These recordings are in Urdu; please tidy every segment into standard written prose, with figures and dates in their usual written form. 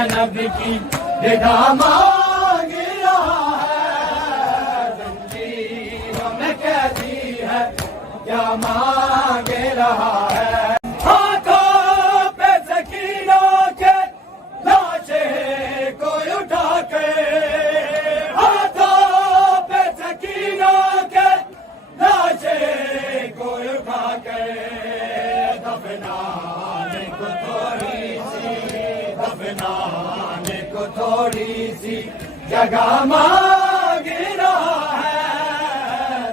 زینب کی رضا مانگ رہا ہے، زنجیروں میں قیدی ہے کیا مانگ رہا ہے۔ ہاتھوں پہ سکینوں کے لاشیں کو اٹھا کے، ہاتھوں پہ سکینوں کے لاشیں کو اٹھا کے، دفنانے کو تھوڑی سی جگہ مانگ رہا ہے،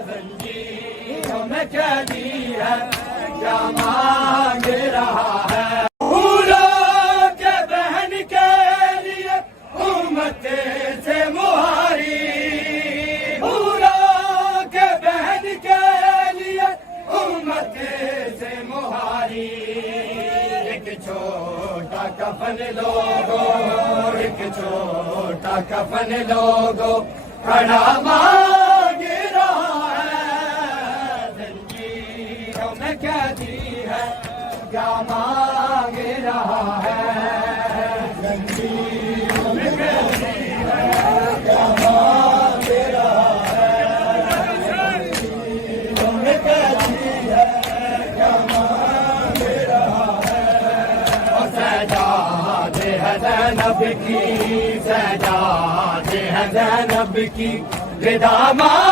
زنجیروں میں قیدی ہے کیا مانگ رہا ہے۔ پھولوں کے بہن کے لیے امت سے مہاری، پھولوں کے بہن کے لیے امت سے مہاری، ایک چھوٹا کفن لوگو، ایک چھوٹا کفن لوگو کھڑا مانگ رہا ہے، زنجیروں میں قیدی ہے کیا مانگ رہا ہے، زنجیروں میں قیدی ہے کیا مانگ رہا ہے، زنجیروں میں قیدی ہے کیا مانگ رہا ہے۔ اور سجاد ہے زینب کی، سجاد ہے زینب کی رضا مانگ